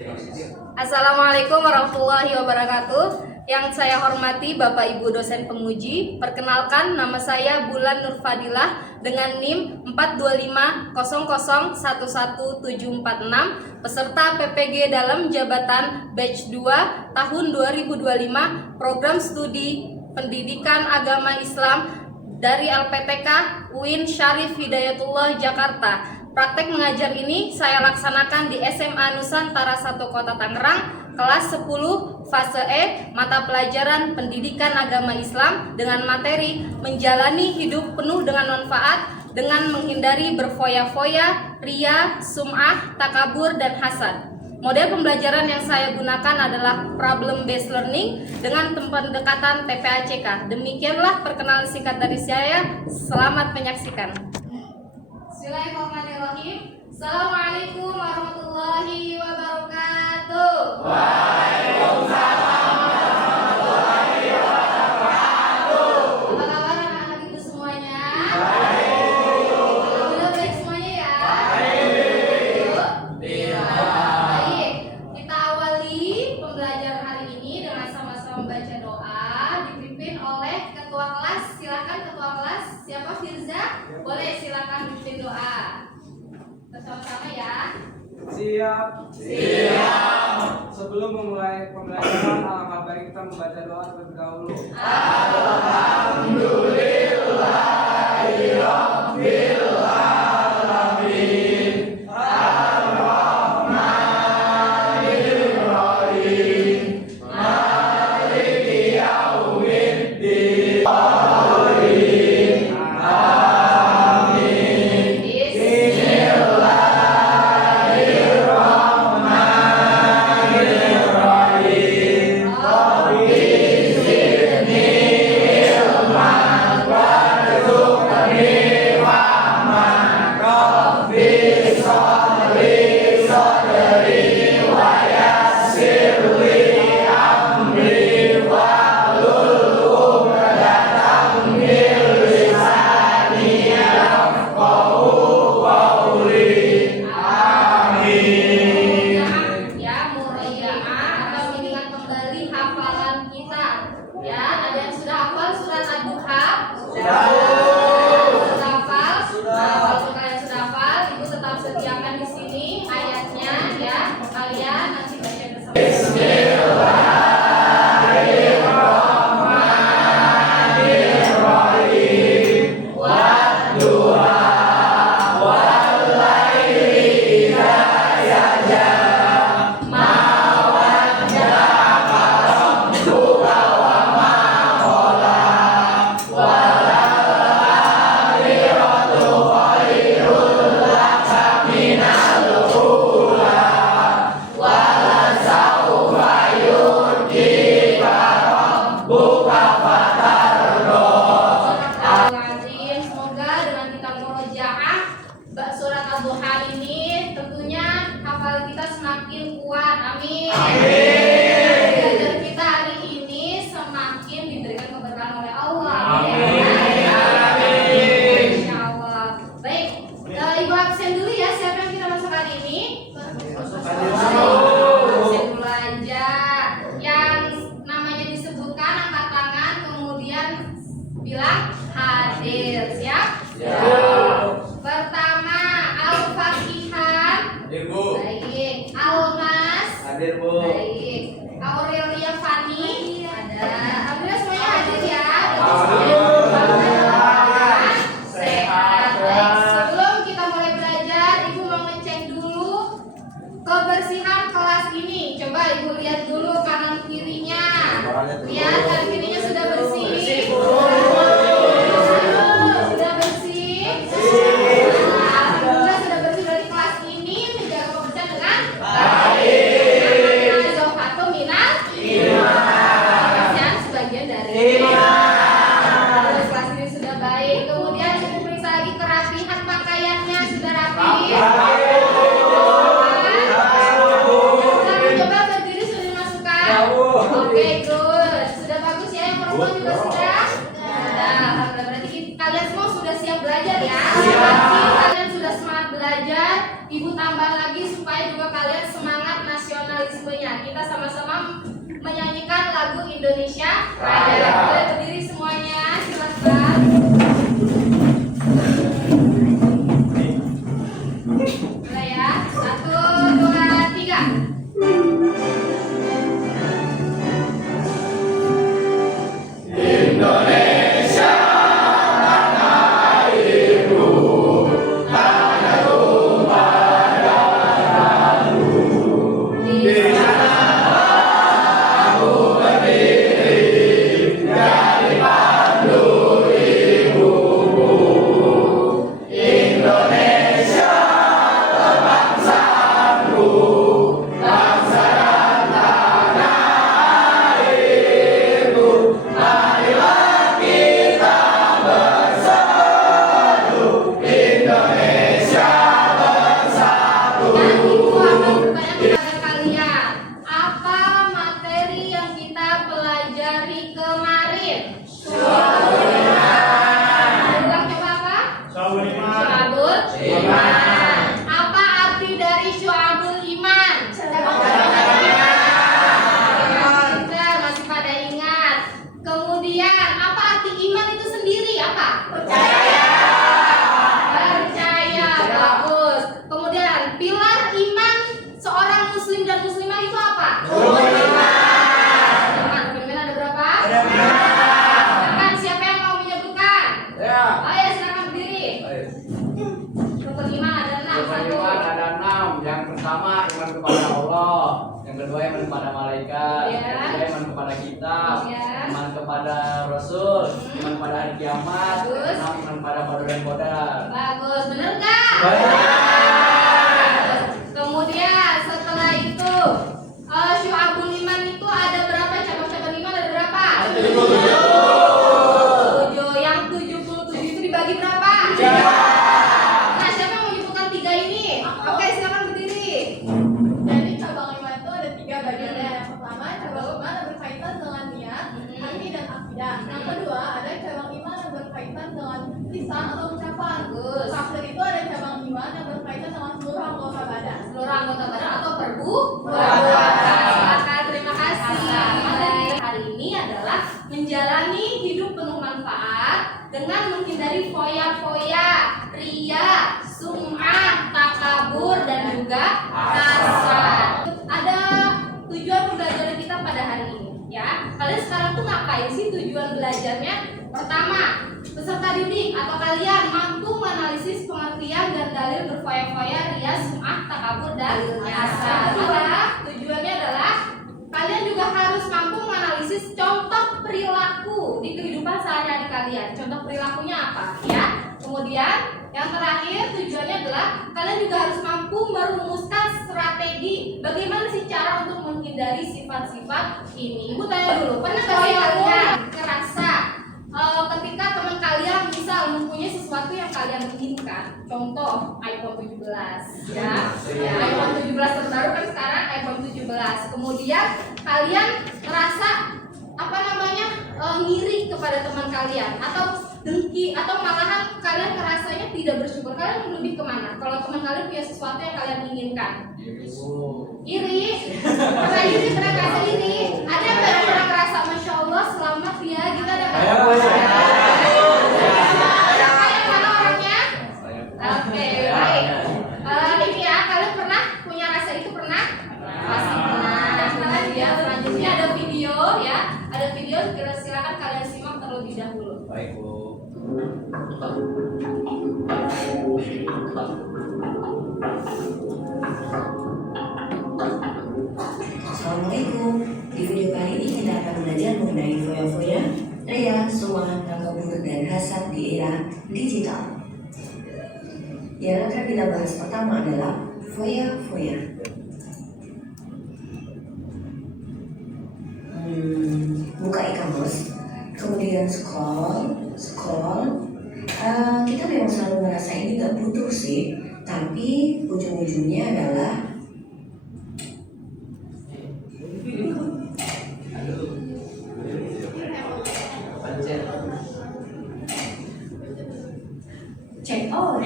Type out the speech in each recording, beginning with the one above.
Assalamualaikum warahmatullahi wabarakatuh. Yang saya hormati Bapak Ibu dosen penguji, perkenalkan nama saya Bulan Nurfadilah dengan NIM 42500111746, peserta PPG dalam jabatan batch 2 tahun 2025 program studi Pendidikan Agama Islam dari LPTK UIN Syarif Hidayatullah Jakarta. Praktek mengajar ini saya laksanakan di SMA Nusantara 1 Kota Tangerang, kelas 10 fase E, mata pelajaran Pendidikan Agama Islam dengan materi menjalani hidup penuh dengan manfaat dengan menghindari berfoya-foya, ria, sum'ah, takabur, dan hasad. Model pembelajaran yang saya gunakan adalah problem based learning dengan pendekatan TPACK. Demikianlah perkenalan singkat dari saya. Selamat menyaksikan. Bismillahirrahmanirrahim. Assalamualaikum warahmatullahi wabarakatuh. Waalaikumsalam warahmatullahi wabarakatuh. Apa kabar anak-anak ibu semuanya? Baik. Alhamdulillah baik semuanya ya. Baik. Kita awali pembelajaran hari ini dengan sama-sama membaca doa dipimpin oleh ketua kelas. Silakan ketua kelas. Siapa Firza? Boleh silakan pimpin doa. Bersama-sama ya. Siap. Sebelum memulai pembelajaran, alangkah baik kita membaca doa terlebih dahulu. Alhamdulillahirabbil alamin. Ar-Rahmanir Rahim. Maliki yaumiddin. Ibu tambah lagi supaya juga kalian semangat nasional kita sama-sama menyanyikan lagu Indonesia Raya. Boleh berdiri semuanya, silakan. Mulai ya, 1, 2, 3. Indonesia tanah airku, tanah tumpah darahku. Di sana aku berdiri, jadi pandu ibuku. Indonesia kebangsaanku, bangsa dan tanah airku. Marilah kita bersatu, Indonesia bersatu. Dan Ibu akan bertanya kepada kalian, apa materi yang kita pelajari kemarin? Syu'abul Iman. Ulang coba apa? Syu'abul Iman. Apa arti dari Syu'abul Iman? Pintar, masih pada ingat. Kemudian, apa arti iman itu sendiri? Apa? Percaya. Bagus. Kemudian, pilar iman seorang muslim dan muslimah itu apa? Iman ada berapa? Silakan, siapa yang mau menyebutkan? Ya. Ayo silakan berdiri. Rukun iman ada 6. Rukun iman ada 6. Yang pertama iman kepada Allah, yang kedua iman kepada malaikat, Ya. yang ketiga iman kepada kitab, Ya. iman kepada Rasul, iman kepada hari kiamat, Bagus. yang iman kepada Badar dan Qadar. Bagus, bener gak? Kemudian setelah itu Syu'abul Iman itu ada berapa? Cabang-cabang iman ada berapa? 7. Yang 77 itu dibagi berapa? Nah, siapa yang menyebutkan 3 ini? Oke, silakan berdiri. Jadi cabang iman itu ada 3 bagiannya. Yang pertama cabang iman yang berkaitan dengan niat, hati dan akidah. Yang kedua ada cabang iman yang berkaitan dengan lisan atau ucapan. Bagus. Terakhir itu ada cabang iman yang berkaitan dengan seluruh anggota badan. Seluruh anggota badan atau perbuatan. Silakan, terima kasih. Materi hari ini adalah menjalani hidup penuh manfaat dengan menghindari foya-foya, ria, sum'ah, takabur, dan juga hasad. Ada tujuan pembelajaran kita pada hari ini, ya. Kalian sekarang tuh ngapain sih tujuan belajarnya? Pertama, peserta didik atau kalian mampu menganalisis pengertian dan dalil berfoya-foya, ria, sum'ah, takabur, dan hasad. Kedua, tujuannya adalah kalian juga harus mampu menganalisis contoh perilaku di kehidupan sehari-hari kalian. Contoh perilakunya apa, ya? Kemudian yang terakhir tujuannya adalah kalian juga harus mampu merumuskan strategi bagaimana sih cara untuk menghindari sifat-sifat ini. Ibu tanya dulu, pernah nggak sih kalian ngerasa ketika teman kalian misal mempunyai sesuatu yang kalian inginkan, contoh iPhone 17, ya, iPhone 17 terbaru kan sekarang iPhone 17. Kemudian kalian merasa ngiri kepada teman kalian atau dengki atau malahan kalian ngerasanya tidak bersyukur, kalian lebih kemana? Kalau teman kalian punya sesuatu yang kalian inginkan, iri, pernah iri, pernah ngerasa iri? Ada yang pernah ngerasa masya Allah selamat ya gitu, ada nggak? Kalian mana orangnya? Oke, baik. Ini ya, kalian pernah punya rasa itu, pernah? Pasti pernah. Nah, dia selanjutnya ada video ya, ada video, silakan kalian simak terlebih dahulu. Baik, Bu. Assalamualaikum. Di video kali ini kita akan belajar mengenai foya-foya, ria, sum'ah, takabur, dan hasad di era digital. Yang akan kita bahas pertama adalah foya-foya. Buka e-commerce, kemudian scroll. Kita memang selalu merasa ini gak butuh sih, tapi ujung-ujungnya adalah check out.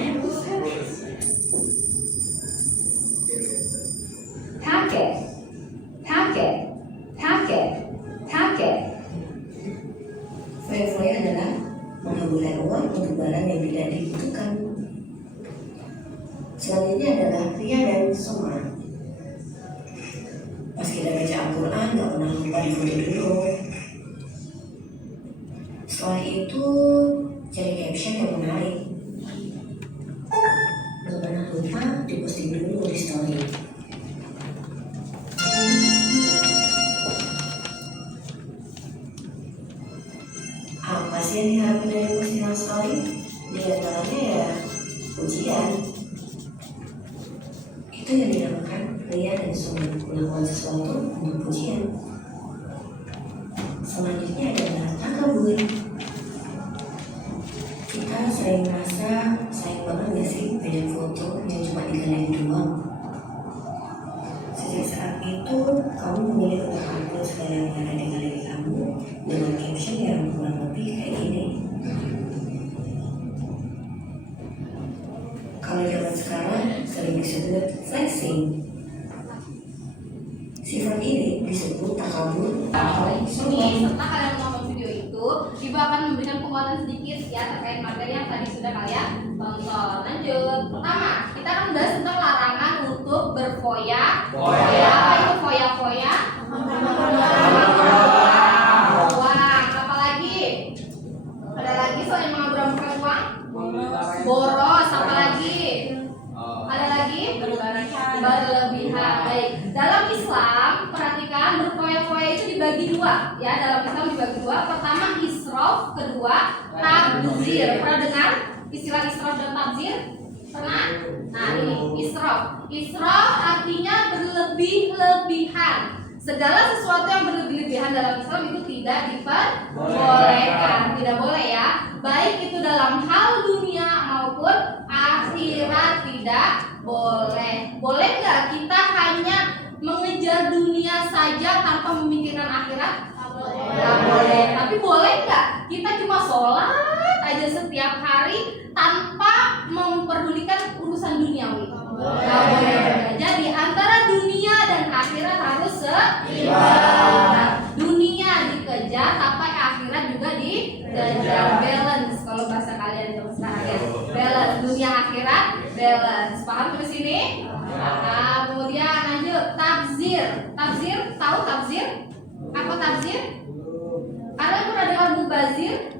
Target. Selanjutnya adalah Ria dan Soma. Pas kita baca Al-Quran, gak pernah lupa di foto dulu. Setelah itu cari caption yang menarik. Gak pernah lupa diposting dulu di story. Apa sih yang diharapkan dari postingan story? Di antaranya ya ujian. Itu yang dinamakan Ria dan Soma, melakukan sesuatu untuk pujian. Selanjutnya adalah takabur. Kita sering merasa sayang banget gak sih pegang foto yang cuma digalain doang. Sejak saat itu kamu memilih untuk upload segala yang ada di galeri kamu dengan caption yang kurang lebih kayak gini. Kalau zaman sekarang sering disebut flexing. Sifat ini disebut takabur atau Ini sombong. serta kalian menonton video itu, Ibu akan memberikan penguatan sedikit ya terkait materi yang tadi sudah kalian tonton. Lanjut. Pertama, kita akan bahas tentang larangan untuk berfoya. Foya. Apa itu foya-foya? Uang. Apa lagi? Ada lagi soal yang mengaburkan uang? Boros. Apa lagi? Ada lagi? Berlebihan. Baik. Dalam Islam, perhatikan berfoya-foya itu dibagi dua. Ya, dalam Islam dibagi dua. Pertama israf, kedua tabzir. Pernah dengar istilah israf dan tabzir? Pernah? Nah, ini israf. Israf artinya berlebih-lebihan. Segala sesuatu yang berlebih-lebihan dalam Islam itu tidak diperbolehkan. Tidak boleh ya. Baik itu dalam hal dunia maupun akhirat tidak boleh. Boleh nggak kita hanya mengejar dunia saja tanpa memikirkan akhirat? Nggak boleh. Tapi boleh nggak kita cuma sholat aja setiap hari tanpa memperdulikan urusan duniawi? Nggak boleh. Jadi antara dunia dan akhirat harus seimbang. Dunia dikejar, tapi akhirat juga dikejar. Balance kalau bahasa kalian itu sekarang. Balance dunia akhirat balance. Paham sampai sini? Nah, kemudian lanjut tabzir. Tabzir, tahu tabzir? Apa tabzir? Kalian pernah dengar mubazir?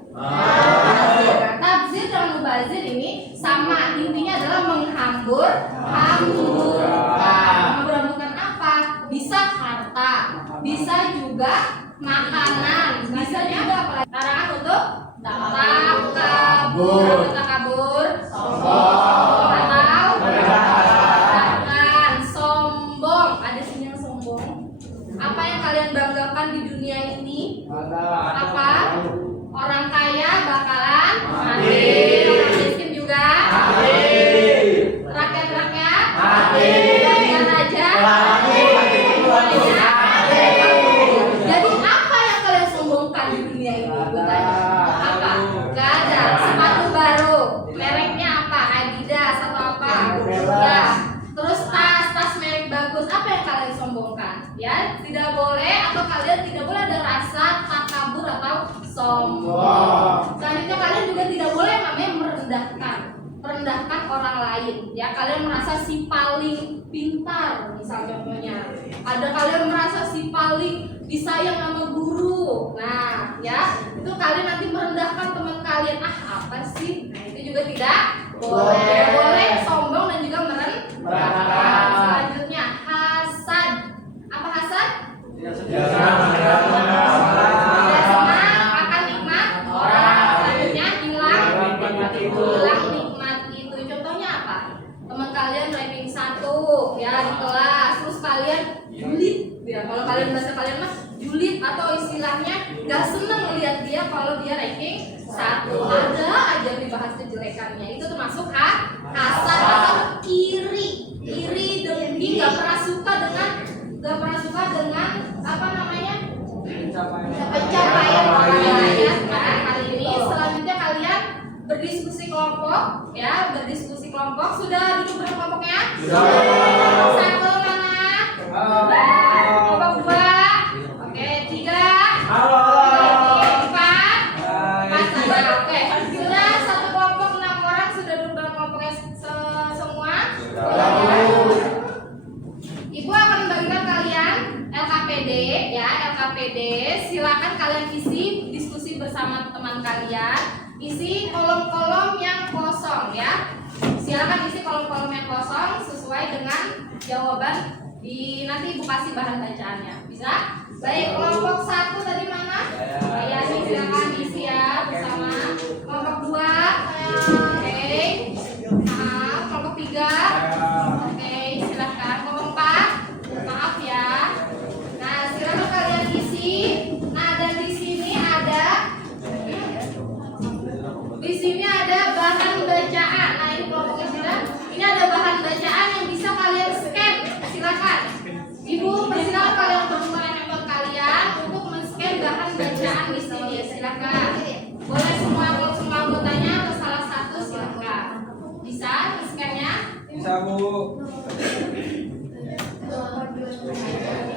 Tabzir dan mubazir ini sama, intinya adalah menghamburkan apa? Bisa harta, bisa juga makanan, bisa juga apalagi larangan untuk takabur. Takabur, sombong, atau bahkan sombong. Ada sini yang sombong. Apa yang kalian banggakan di dunia ini? Apa? Orang kaya bakalan mati, orang miskin juga mati, rakyat-rakyat mati, raja mati. Jadi apa yang kalian sombongkan di dunia ini? Bertanya. Apa? Gak ada. Sepatu baru, mereknya apa? Adidas atau apa? Ya. Terus tas merek bagus. Apa yang kalian sombongkan? Ya, tidak boleh atau kalian tidak boleh ada rasa takabur atau sombong. Selanjutnya kalian juga tidak boleh yang namanya merendahkan orang lain. Ya, kalian merasa si paling pintar, misal contohnya. Ada kalian merasa si paling disayang sama guru. Nah, ya, itu kalian nanti merendahkan teman kalian. Apa sih? Nah, itu juga tidak boleh. Boleh sombong dan juga merendahkan. Selanjutnya hasad. Apa hasad? Tidak senang akan nikmat orang. Selanjutnya hilang nikmat itu. Contohnya apa? Teman kalian ranking 1 ya di kelas, terus kalian julid ya. Kalau kalian bahasa kalian mah julid atau istilahnya gak seneng lihat dia kalau dia ranking 1. Ada aja dibahas kejelekannya. Itu termasuk hasad atau iri, dengki, gak pernah suka dengan apa namanya? Pencapaian orang lain. Nah, kali ini selanjutnya kalian berdiskusi kelompok ya, sudah duduk berapa kelompoknya? Sudah. 1 mana? Kelompok 2. Oke, 3. 4. Oke, sudah satu kelompok 6 orang sudah duduk dalam kelompoknya semua. teman-teman kalian isi kolom-kolom yang kosong ya. Silakan isi kolom-kolom yang kosong sesuai dengan jawaban di nanti Ibu kasih bahan bacaannya. Bisa? Baik, kelompok 1 tadi mana? Saya silakan isi ya bersama. Kelompok 2. Oke. Nah, kelompok 3. Oke, silakan. Kelompok 4. Maaf ya. Nah, silakan kalian isi. Nah, dan di sini ada bahan bacaan. Nah, ini kelompok kecil. Ini ada bahan bacaan yang bisa kalian scan. Silakan. Ibu persilakan kalian menggunakan handphone kalian untuk men-scan bahan bacaan di sini. Silakan. Boleh semua anggotanya atau salah satu silakan. Bisa di-scan-nya? Bisa, Bu.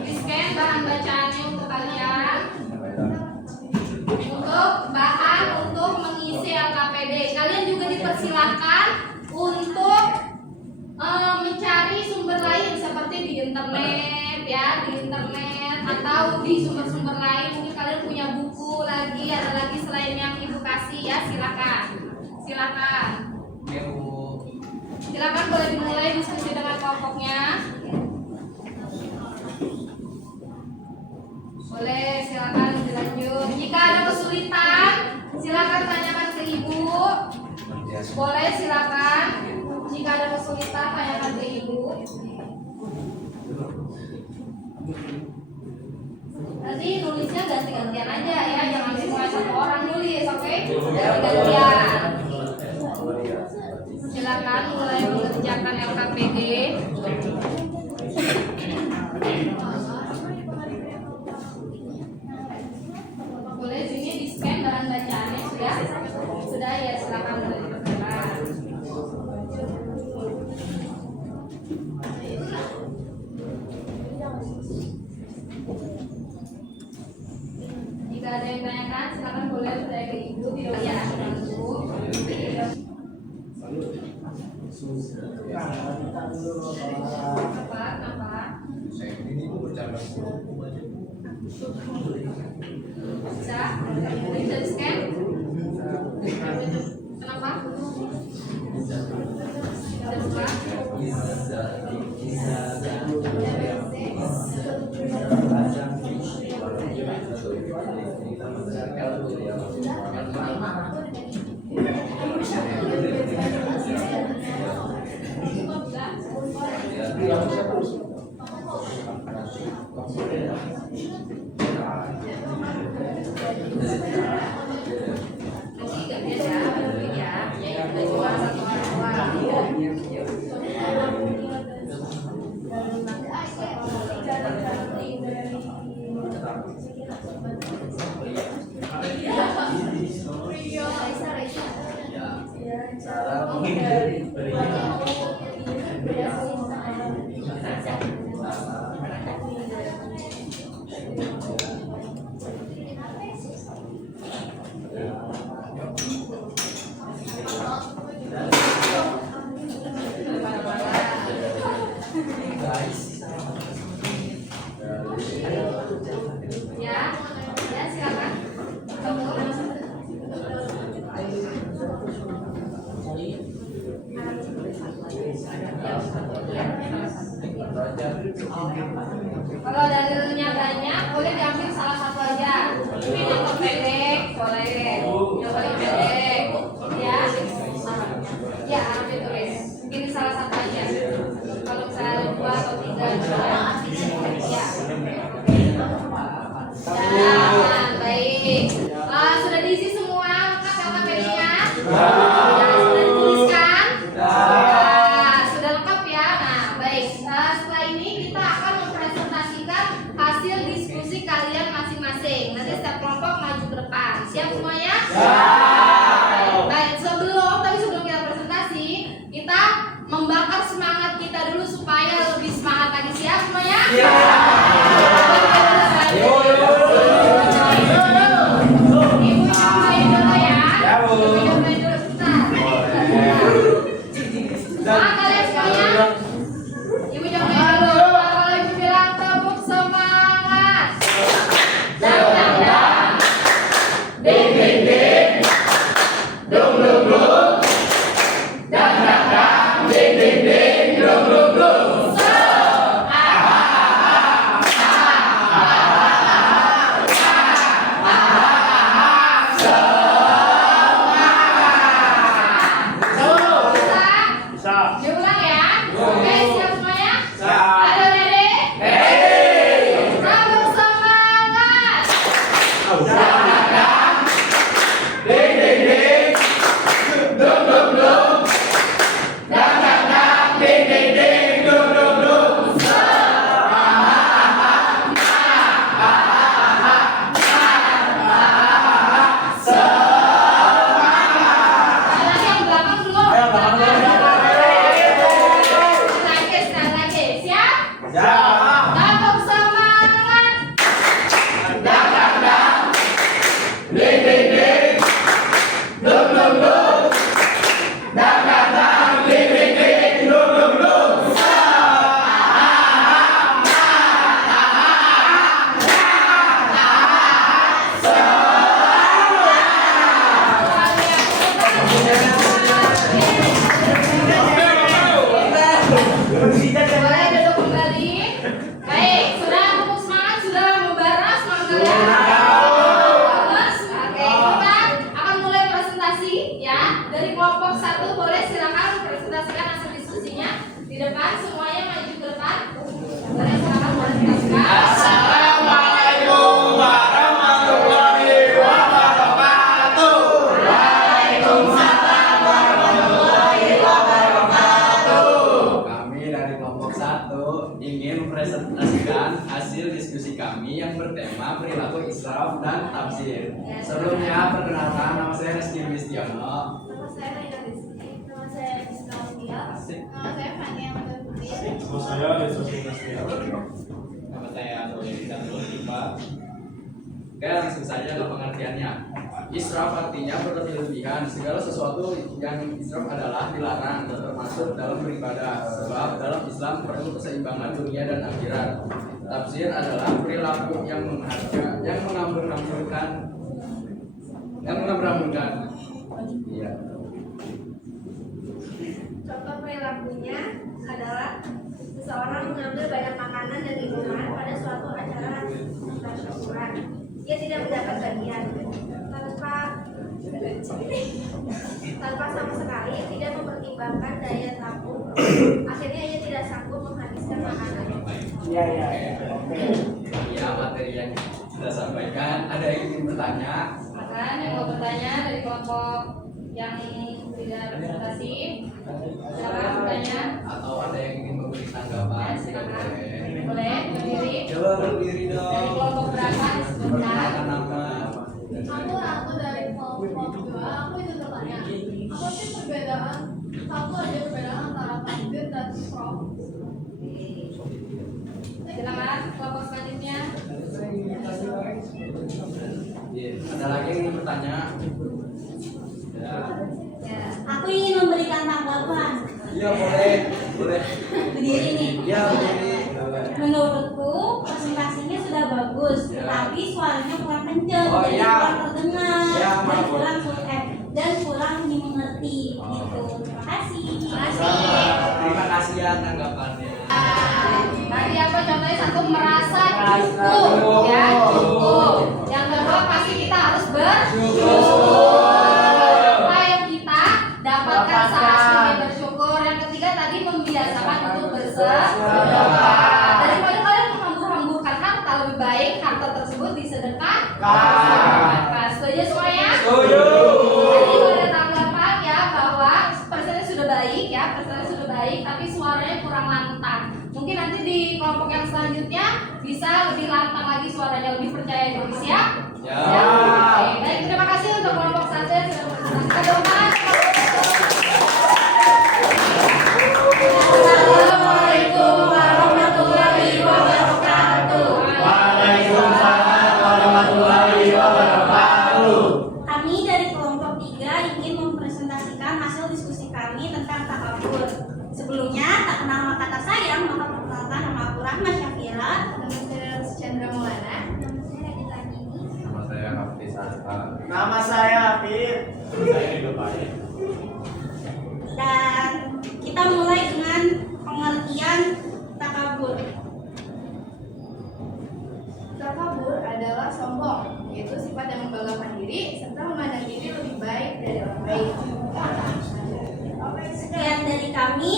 Di-scan bahan bacaannya untuk kalian. Untuk bahan untuk mengisi LKPD. Kalian juga dipersilahkan untuk mencari sumber lain seperti di internet ya, di internet atau di sumber-sumber lain. Mungkin kalian punya buku lagi, ada lagi selain yang Ibu kasih ya, silakan. Silakan. Ya, Bu. Silakan boleh dimulai diskusi dengan kelompoknya. Boleh, silakan dilanjut. Jika ada kesulitan, silakan tanyakan ke Ibu. Boleh, silakan. Jika ada kesulitan, tanyakan ke Ibu. Nanti nulisnya ganti-gantian aja ya, jangan semua satu orang nulis, oke? Ganti-gantian. Silakan mulai mengerjakan LKPD. Boleh sini di scan bahan bacaannya sudah? Sudah ya, silakan mulai dikerjakan. Jika ada yang tanyakan, silakan boleh bertanya ke Ibu. Tidak ya, Ibu. Apa? Bisa? Bisa di scan? Kenapa? Ya, silakan. Kalau dalilnya banyak, boleh diambil salah satu aja. Ini yang pendek, boleh. Yang paling pendek, ya. Ya, ambil tulis. Ini salah satu aja. Kalau misalnya 2 atau 3, ya. Dan baik. Sudah diisi semua lengkap LKPD-nya? Sudah dituliskan? Sudah lengkap ya. Nah, baik. Setelah ini kita akan mempresentasikan hasil diskusi kalian masing-masing. Nanti setiap kelompok maju ke depan. Siap semuanya? Baik. Sebelum kita presentasi, kita membakar semangat kita dulu supaya lebih semangat lagi. Siap semuanya? Ding ding ding. Diulang ya. Oke, siap semuanya? Siap. Ada ready? Selalu semangat. Ding ding ding. Dum dum dum. Dang dang dang. Ding ding ding. Dum dum dum. Ada lagi yang belakang belum? Ayo, belakang dulu. Sekali lagi. Siap? Siap. Tetap semangat. Dang dang dang. Ding ding ding. Dum dum dum. Dang dang dang. Ding ding ding. Dum dum dum. Boleh duduk kembali. Baik, sudah tepuk semangat, sudah membara semangat kalian. Bagus. Oke, kita akan mulai presentasi ya. Dari kelompok 1 boleh silakan presentasikan hasil diskusinya di depan, semuanya maju ke depan. Boleh silakan presentasikan. Assalamualaikum warahmatullahi wabarakatuh. Waalaikumsalam warahmatullahi wabarakatuh. Kami dari kelompok 1 ingin mempresentasikan hasil diskusi kami yang bertema perilaku israf dan tafsir. Sebelumnya perkenalkan, nama saya Rizky Wistiono. Nama saya Rina Rizky. Nama saya Rizka Mutia. Asik. Nama saya Fania Putri. Nama saya Yesus Prasetyo. Nama saya Zoe Danul Ipa. Oke, langsung saja ke pengertiannya. Israf artinya berlebihan. Segala sesuatu yang israf adalah dilarang, termasuk dalam beribadah. Sebab dalam Islam perlu keseimbangan dunia dan akhirat. Tafsir adalah perilaku yang mengharga, yang menghambur-hamburkan. Iya. Contoh perilakunya adalah seseorang mengambil banyak makanan dan minuman pada suatu acara tasyukuran. Ia tidak mendapat bagian tanpa sama sekali tidak mempertimbangkan daya tampung. Akhirnya ia tidak sanggup menghabiskan makanan. Iya, materi yang sudah sampaikan. Ada yang ingin bertanya? Silakan yang mau bertanya dari kelompok yang tidak presentasi. Silakan bertanya. Atau ada yang ingin memberi tanggapan? Silakan. Boleh. Boleh berdiri. Coba berdiri Dari dong. kelompok berapa disebutkan? Perkenalkan nama. Aku dari kelompok 2. Aku itu bertanya. Apa sih perbedaan? Satu aja perbedaan antara takdir dan israf. Silakan kelompok selanjutnya. Iya. Ada lagi yang ingin bertanya? Ya. Ya. Aku ingin memberikan tanggapan. Iya, boleh. Boleh. Berdiri nih. Iya, berdiri. Menurutku presentasinya sudah bagus, Ya. tetapi suaranya kurang kencang, Oh, jadi iya. kurang terdengar, Ya, dan maaf. kurang dimengerti. Oh. Gitu. Terima kasih. Terima kasih ya tanggapannya. Tadi apa contohnya? Satu, merasa Merasa cukup, cukup. ya cukup. Yang kedua pasti kita harus bersyukur supaya kita dapatkan saat bersyukur. Yang ketiga tadi membiasakan untuk bersedekah. Daripada kalian menghambur-hamburkan harta, lebih baik harta tersebut disedekahkan. Setuju semuanya? Setuju. Tadi itu ada tanggapan ya bahwa persennya sudah baik ya, persennya sudah baik, tapi suaranya kurang lantang. Mungkin nanti di kelompok yang selanjutnya bisa lebih lantang lagi suaranya, lebih percaya diri. Siap? Ya. Oke, baik, terima kasih untuk kelompok 1 yang sudah berpresentasi. Assalamualaikum warahmatullahi wabarakatuh. Waalaikumsalam warahmatullahi wabarakatuh. Kami dari kelompok 3 ingin mempresentasikan hasil diskusi kami tentang takabur. Sebelumnya, tak kenal maka tak sayang, maka perkenalkan nama aku Rahma Syafira. Nama saya Chandra Maulana. Nama saya Radit Lagini. Nama saya Hafiz Asfar. Nama saya Afif. Saya Ridho Baik. Dan kita mulai dengan pengertian takabur. Takabur adalah sombong, yaitu sifat yang membanggakan diri serta memandang diri lebih baik dari orang lain. Sekian dari kami.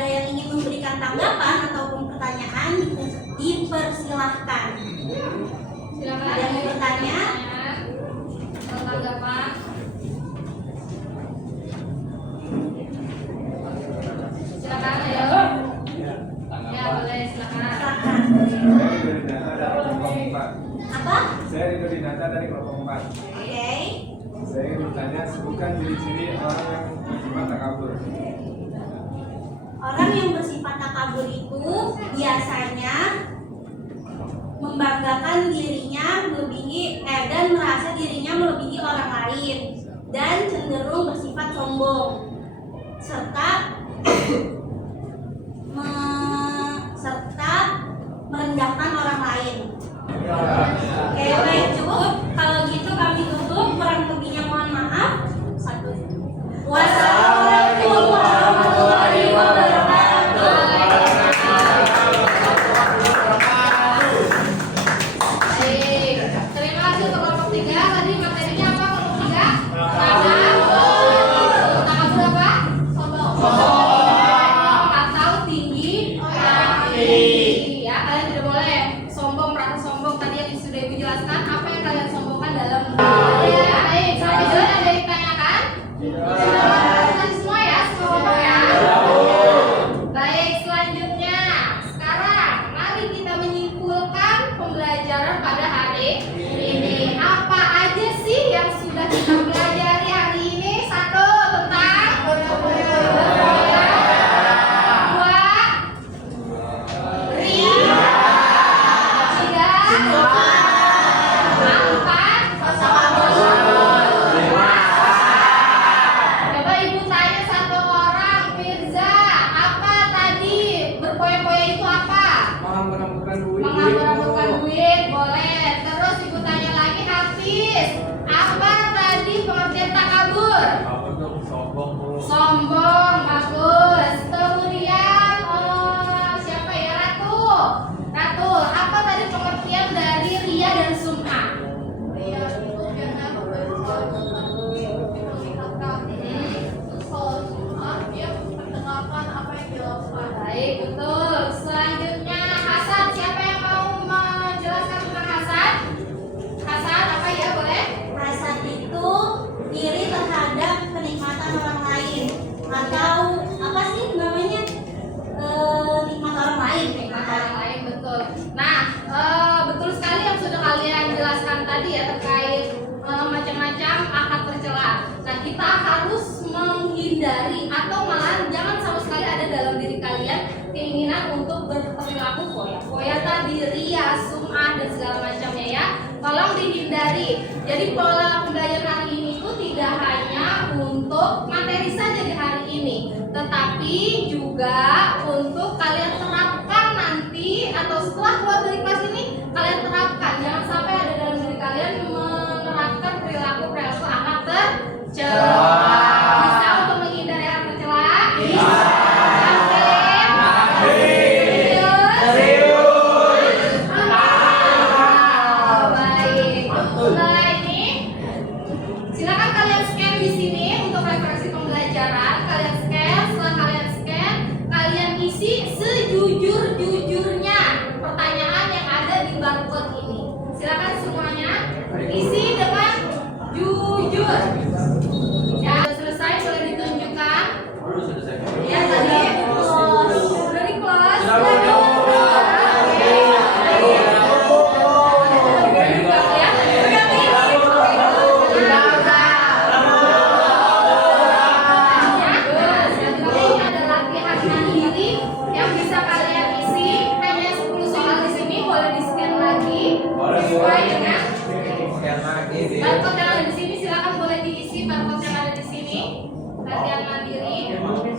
ada yang ingin memberikan tanggapan ataupun pertanyaan, dipersilahkan. Silakan. Ada yang mau bertanya? Tanggapan. Silakan ya. Ya boleh silakan. Silakan. Apa? Saya diberi data dari kelompok 4. Oke. Saya ingin bertanya, sebutkan ciri-ciri orang yang bersifat takabur. Orang yang bersifat takabur itu biasanya membanggakan dirinya dan merasa dirinya melebihi orang lain dan cenderung bersifat sombong serta merendahkan orang lain. Oke, baik, cukup. Kalau gitu kami tutup, kurang lebihnya mohon maaf. Wassalamualaikum warahmatullahi wabarakatuh. Baik, terima kasih untuk kelompok 3. Tadi materinya apa kelompok 3? Takabur apa? Sombong atau tinggi hati. Ya, kalian tidak boleh sombong, merasa sombong. Tadi yang sudah Ibu jelaskan apa yang kalian sombongkan dalam ya. Baik, sampai sini ada yang ditanyakan? Tidak semua ya, semua kelompok ya. Baik, selanjutnya sekarang mari kita menyimpulkan pembelajaran pada hari ini. Apa aja sih yang sudah kita pelajari hari ini? 1, tentang 2, ria, 3, 4. Coba Ibu tanya satu orang, Firza, apa tadi berpoya-poya itu apa? Mengambil duit. Mengambil duit, boleh. Terus Ibu tanya lagi, Hafiz, apa tadi pengertian takabur? Takabur tuh sombong Bu. Sombong, bagus. Kemudian siapa ya? Ratu, apa tadi pengertian dari ria dan sum'ah? Ria itu biasanya diperlihatkan. Terus kalau Sum'ah dia mendengarkan apa yang dilakukan. Baik, betul. Selanjutnya Hasan, siapa yang mau menjelaskan tentang Hasan? Hasan, apa ya, boleh? Hasad itu iri terhadap kenikmatan orang lain atau apa sih namanya, nikmat orang lain. Orang lain, betul. Nah, betul sekali yang sudah kalian jelaskan tadi ya terkait macam-macam akhlak tercela. Nah, kita harus menghindari atau malah jangan sama sekali ada dalam diri kalian keinginan untuk berperilaku foya tadi, ria, sum'ah dan segala macamnya ya. Tolong dihindari. Jadi pola pembelajaran hari ini itu tidak hanya untuk materi saja di hari ini, tetapi juga untuk kalian terapkan nanti atau setelah keluar dari kelas ini kalian terapkan. Jangan sampai ada dalam diri kalian menerapkan perilaku akhlak tercela. Bisa untuk menghindari akhlak tercela? Bisa. Baik. Setelah ini silakan kalian scan di sini untuk referensi pembelajaran. Kalian scan, setelah kalian scan, kalian isi sejujur-jujurnya pertanyaan yang ada di barcode ini. Silakan semuanya isi dengan jujur. Ya, sudah selesai, boleh ditunjukkan. Ya, tadi udah di kelas. Barcode yang ada di sini silakan boleh diisi barcode yang ada di sini. Latihan mandiri.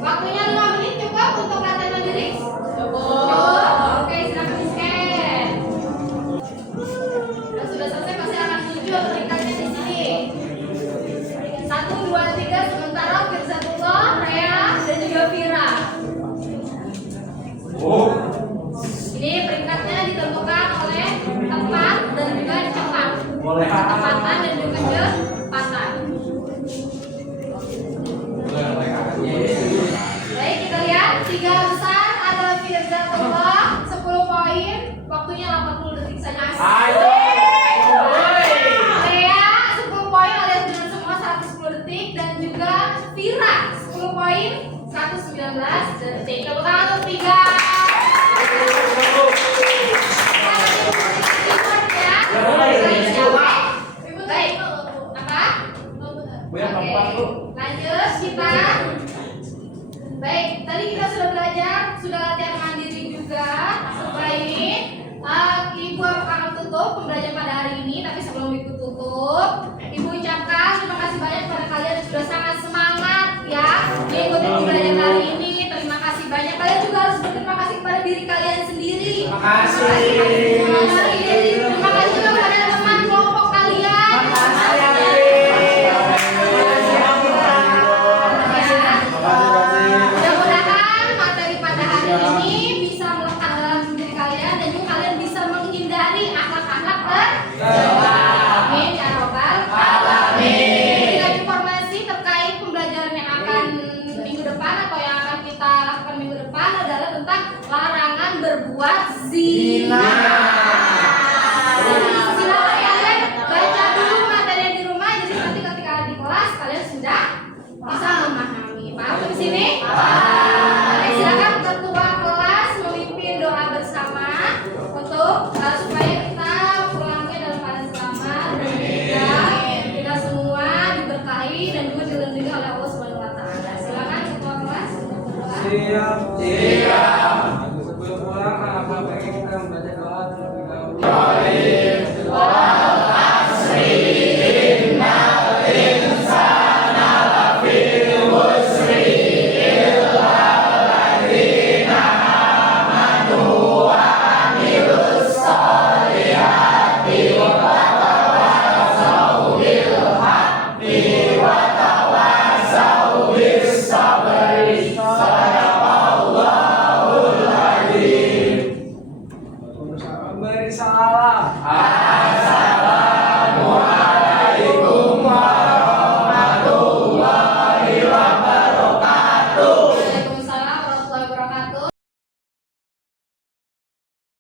Waktunya 5 menit cukup untuk latihan mandiri? Cukup. Oke, silakan di-scan. Dan sudah selesai pasti akan muncul peringkatnya di sini. 1, 2, 3 sementara Firzatullah, Rea dan juga Vira. Ini peringkatnya ditentukan oleh tepat dan juga cepat. Ketepatan dan juga kecepatan. Baik, kita lihat 3 Jazakallah 10 poin. Waktunya 80 detik saja. Ayo. Lea 10 poin alias dengan semua 110 detik dan juga Vira 10 poin 119 detik. Tepuk tangan untuk Vira. Baik. Apa? Oke. Lanjut kita. Baik, tadi kita sudah belajar, sudah latihan mandiri juga. Setelah ini Ibu akan tutup pembelajaran pada hari ini, tapi sebelum Ibu tutup, Ibu ucapkan terima kasih banyak kepada kalian yang sudah sangat semangat ya mengikuti pembelajaran hari ini. Terima kasih banyak. Kalian juga harus berterima kasih kepada diri kalian sendiri. Terima kasih. Terima kasih juga kepada teman kelompok kalian. Mudah-mudahan materi pada hari ini bisa melekat dalam diri kalian dan juga kalian bisa menghindari akhlak-akhlak tercela. Amin ya robbal alamin. Dengan informasi terkait pembelajaran yang akan minggu depan atau yang akan kita lakukan minggu depan adalah tentang larangan berbuat zina. Jadi silakan kalian baca dulu materinya di rumah, jadi nanti ketika di kelas kalian sudah bisa memahami. Paham di sini? Oke, silakan ketua kelas memimpin doa bersama untuk supaya kita pulangnya dalam keadaan selamat dan juga kita semua diberkahi dan juga dilindungi oleh Allah Subhanahu wa taala. Silakan ketua kelas berdoa. Siap. Sebelum pulang, apa pengen kita membaca doa terlebih dahulu? Beri salam.